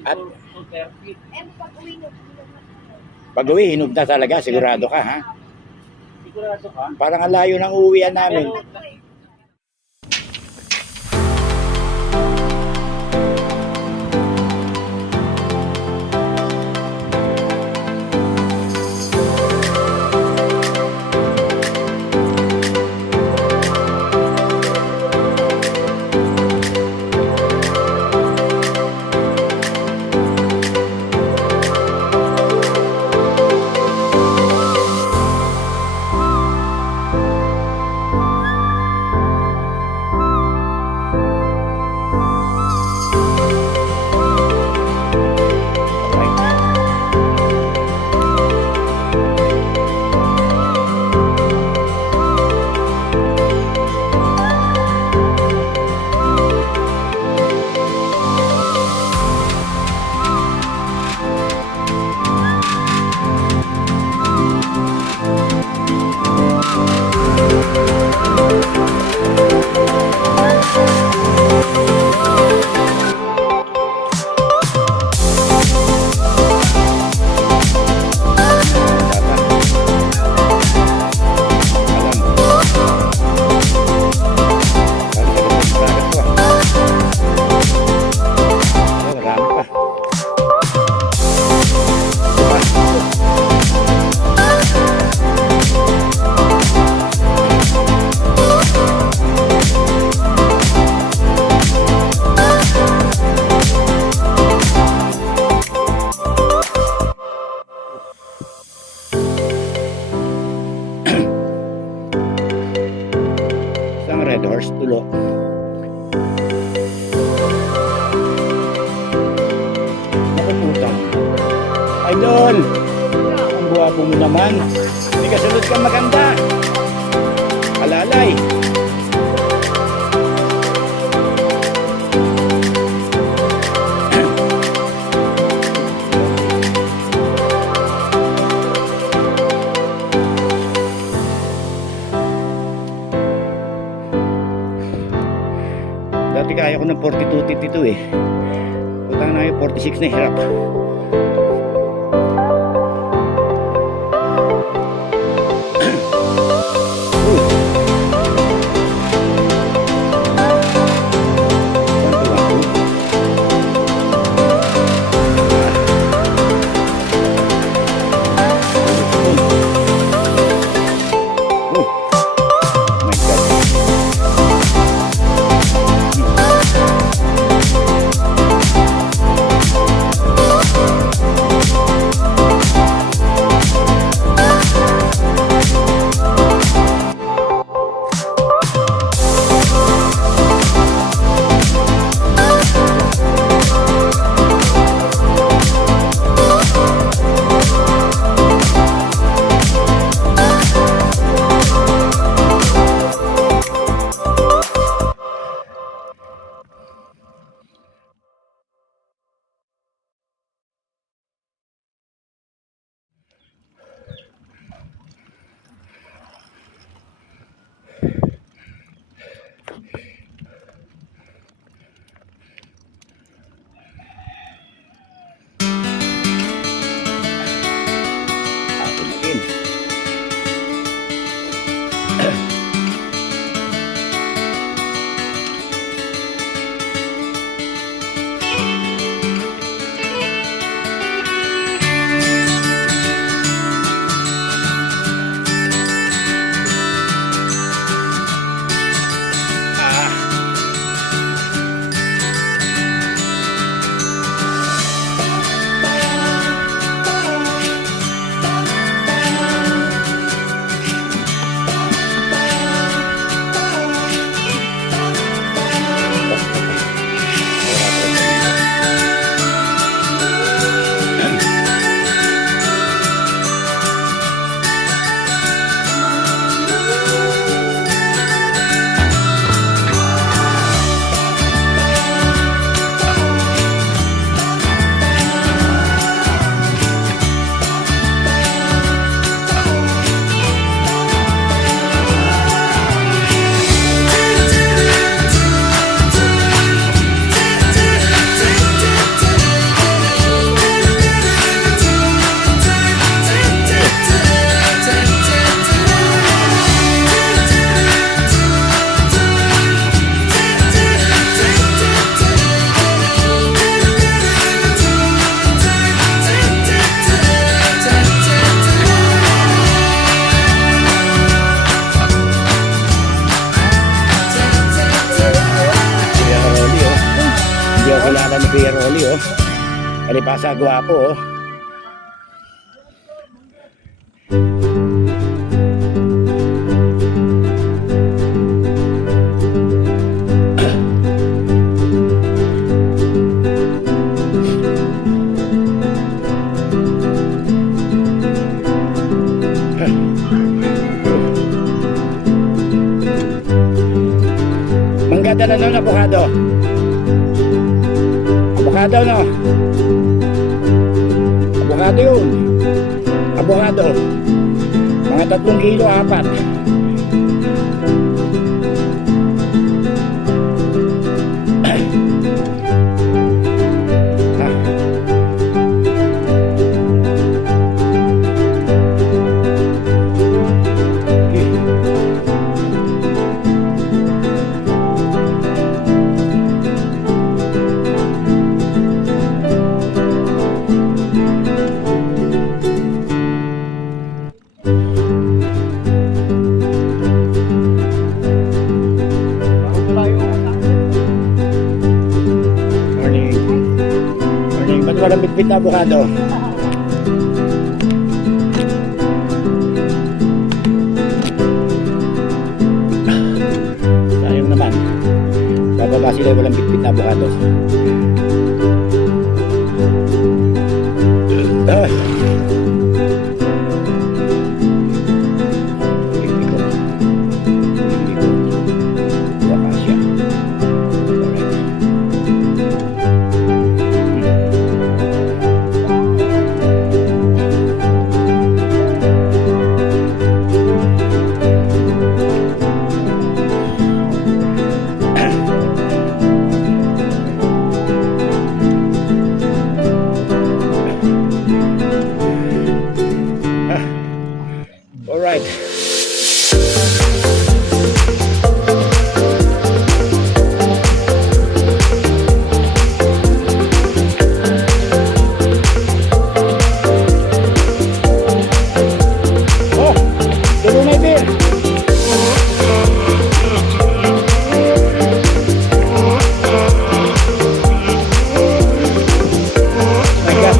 At pag-uwi, hinog na talaga. Sigurado ka, ha? Sigurado ka? Parang ang layo ng uuwian namin. Isang red horse tulo. Nakumutan. Idol! Ang guwapo mo naman. Hindi ka sunod kang maganda. Alalay. Dati kaya ko ng 42-52 eh. Utang na yung 46 na hirap. Kuya Rolly, oh. Kalipasa, gwapo, oh. Manggada na nun, avocado. Avocado, no? Avocado yun. Avocado. Mga 3 kilo, 4. Morning. Morning. Ba't walang bitbit na avocado? Sayang naman. Bababa sila walang bitbit na avocado. Ah. Hindi ko. Waka siya. Alright. Alright. Oh, tuloy na beer. My God.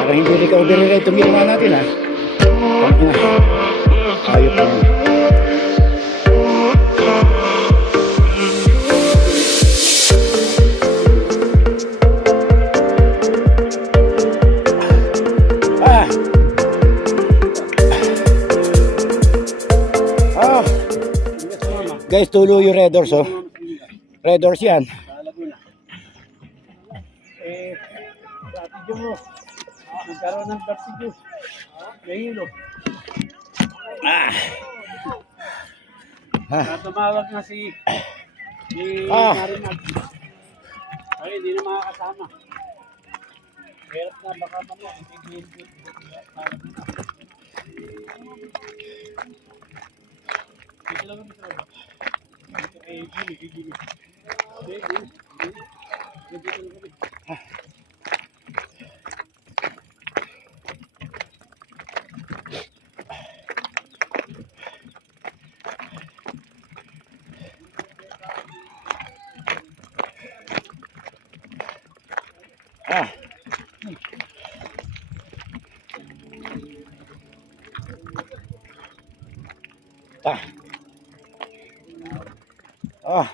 Parang hindi recovery rate itong ginawa natin, ha? Ayop na yun. Ah! Ah! Guys, tulo yung Red Doors, oh. Red Doors yan. Batidyo mo. Magkaroon ng batidyo. Nahilo. Ah! Tumawag na si Marinag. Ay, hindi na makakasama. Hirap na, baka mamaya. Dito lang kami sa baba. Dito kay Gili. Dito lang kami. Ah! Ah! Ah!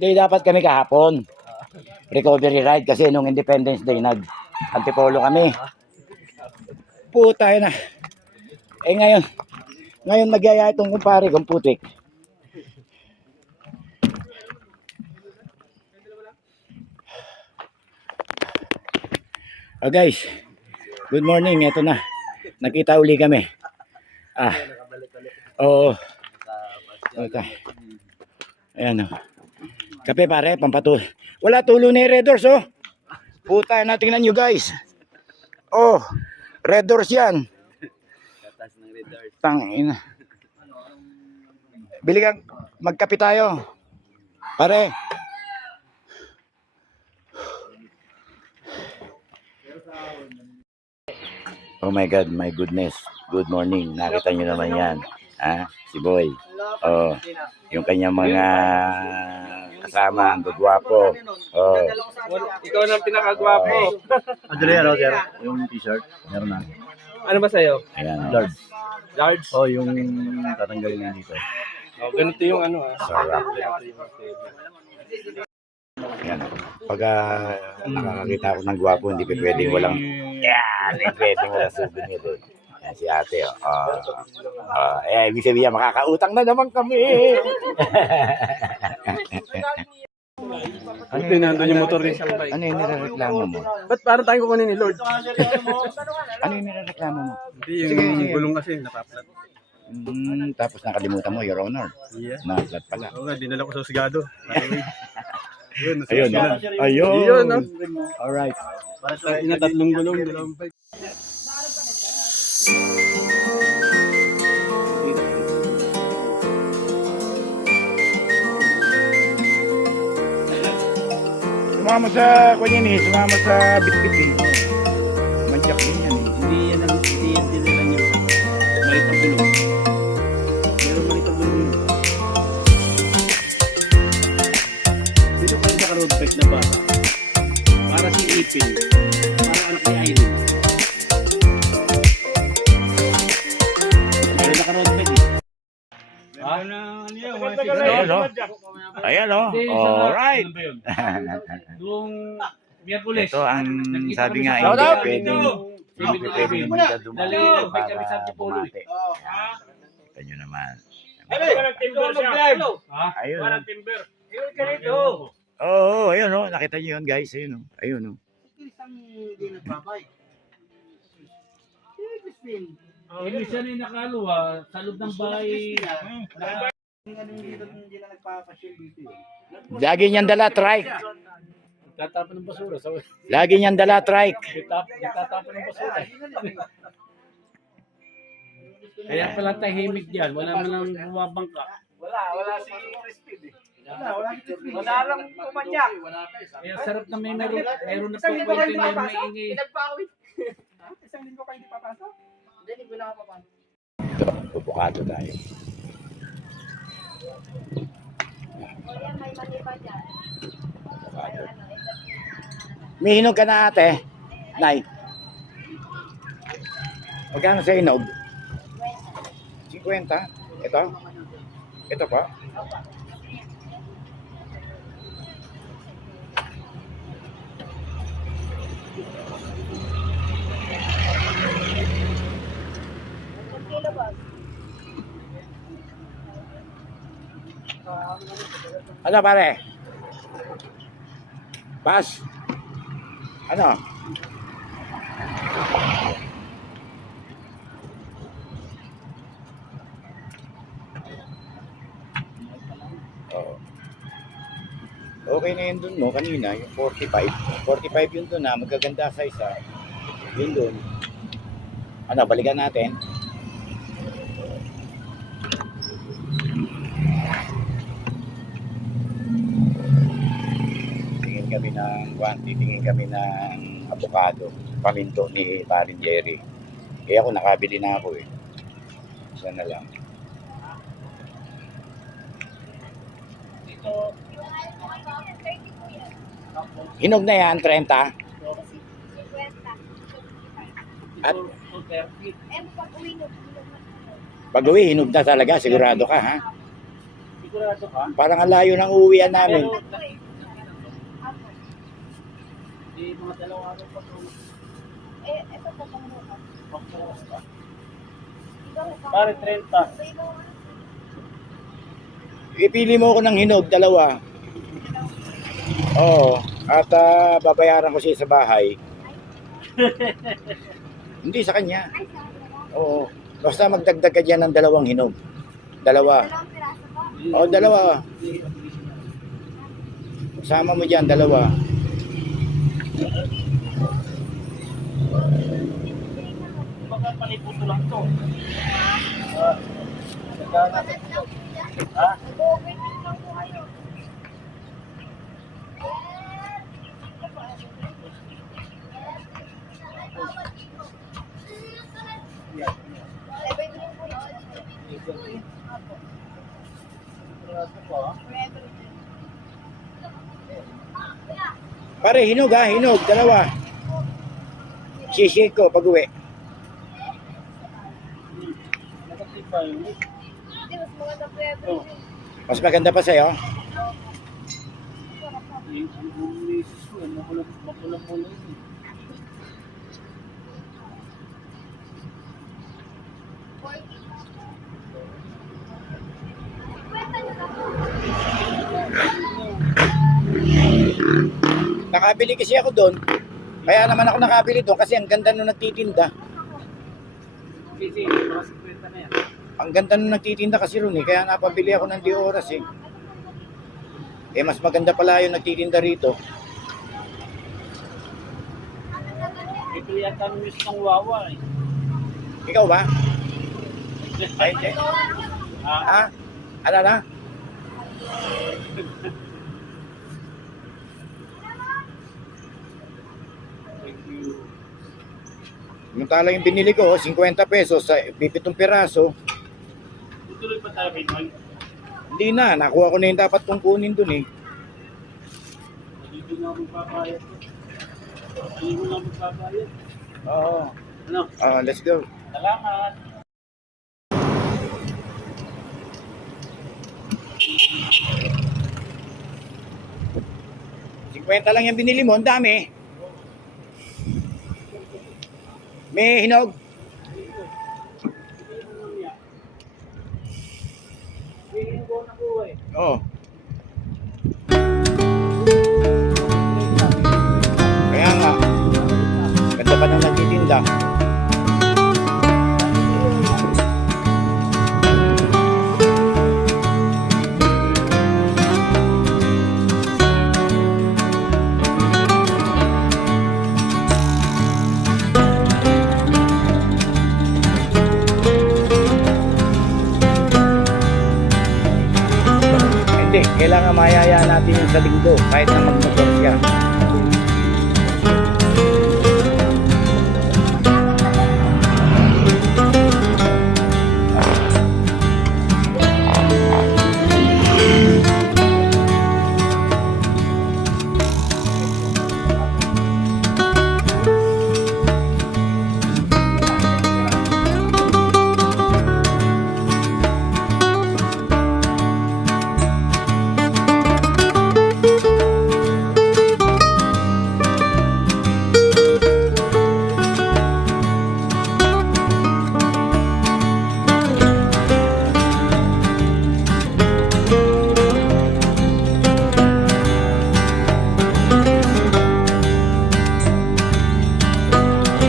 Di dapat kami kahapon. Recovery ride kasi nung Independence Day nag-antipolo kami. Puta na. Eh ngayon nagyaya itong kumpare kong putik. Oh guys, good morning. Ito na. Nakita uli kami. Ah. Oo. Okay. Ayan o. Kape pare, pampatuloy. Wala tulo ni Red Doors, oh. Puta na, tingnan nyo guys. Oh, Red Doors yan. Tangina. Bili ka, magkape tayo. Pare. Oh my God, my goodness. Good morning. Nakita nyo naman yan. Ha? Si Boy. Oh, yung kanyang mga kasama, ang gagwapo. Oh, Ikaw na ang pinakagwapo. Andali ano, sir? Yung t-shirt, meron na. Ano ba sa'yo? ayan. Oh. Large. Large? Oh, yung tatanggalin na dito. Oh, ganito yung ano ah. Sarap. Ganito yung Ayan. Pag nakakakita ako ng gwapo, hindi pa pwedeng walang, yan, hindi pwedeng walang souvenir eh. Yan si ate, oh. Ibig sabihin, makakautang na naman kami. Ano nandun yung motor ni Siyang Bike? Ano yung nirereklamo mo? Ba't parang tayo kukunin ni Lord? Ano yung nirereklamo mo? Hindi, yung gulong kasi napaplat. Tapos nakalimutan mo, Your Honor. Yeah. Na-flat pala. Oo nga, dinala ko sa Osgado. Yun, Ayun, no? Ayun. Ayun, no? Alright. Para sa tatlong gulong, dalawang bike. Sumama sa kanyan eh, sumama sa bitbit eh. Manchak din yan eh. Hindi yan dinala niya. Malita bulong. Meron malita bulong yun. Dito kayo sa road bike na bata. Para si Ipin. Para anak ni Irene. Meron na ka-road bike eh. Ayan o. Ayan o. Alright. Noong Miyerkules. Ito ang sabi nga, Shout hindi out! pwedeng naman ka dumalo Dali, para bumati. Kita nyo naman. Ayun o. Oo, ayun o. Nakita nyo yun guys. Ayun o. Ayun o. Hindi siya na nakaluwa sa loob ng bahay. Lagi niyang dala trike. Tatapon ng basura. Lagi niyang dala trike. Tatapon ng basura. Kaya pala tahimik dyan. Wala man lang bumabangka. Wala si Crispin eh. Wala lang pumanyak. Kaya sarap na may meron na po kwento na may ingay. Isang linggo kayo hindi papasok? Hindi, hindi ko nakapapasok. Ito, pupukado tayo. Pupukado. May hinog ka na ate. Nay. Magkano sa hinog? 50. Ito? Ito pa? Ano pare? Pas? Ano? Oo. Okay na yun dun no, kanina, yung 45. 45 yun dun na, magaganda sa isa. Yun dun. Ano, balikan natin. Titingin kami ng avocado, paminto ni Parin Jerry. Kaya ako nakabili na ako eh. Isa na lang. Hinog na yan, 30. At pag uwi, hinog na talaga, sigurado ka ha? Sigurado ka? Parang ang layo ng uwian namin. Hindi mga dalawang araw pa ito. Ito po pang bukas. Pare 30. Ipili mo ako ng hinog, 2. Oo. At babayaran ko siya sa bahay. Hindi sa kanya. Oo. Basta magdagdag ka dyan ng 2 hinog. 2. Dalawang piraso po. Oo, 2. Sama mo dyan, 2. Mga paniputo lang to. Nag-overtime lang po kayo. Pare, hinog ha, hinog. Dalawa. Shake ko pag uwi. Nakatipay. Hindi, mas maganda po yung Oh. Mas maganda pa sa'yo. Yung misis ko, mapulang-pulang yun. Nakabili kasi ako doon. Kaya naman ako nakabili doon kasi ang ganda nung nagtitinda. Kasi, mga 50 na yan. Ang ganda nung nagtitinda kasi ron eh. Kaya napabili ako ng di oras eh. Eh mas maganda pala yung nagtitinda rito. Ito yata ang miss ng Wawa eh. Ikaw ba? Ay, hindi. Ah, Ha? Ano na? thank you. Yung tala yung binili ko, 50 pesos sa 7 piraso. Tutuloy pa tayo, Pinoy. Hindi na, nakuha ko na yung dapat kong kunin dun eh. Dito na ako magpapayat. Hindi mo na magpapayat. Oo. Ano? Let's go. Salamat. $50 lang yung binili mo, ang dami. May hinog. Bigyan ko na po eh. Oo. Kaya nga, ganda pa nang nagtitinda. Hindi, kailangan mayaya natin yung sa linggo kahit na magmotor siya.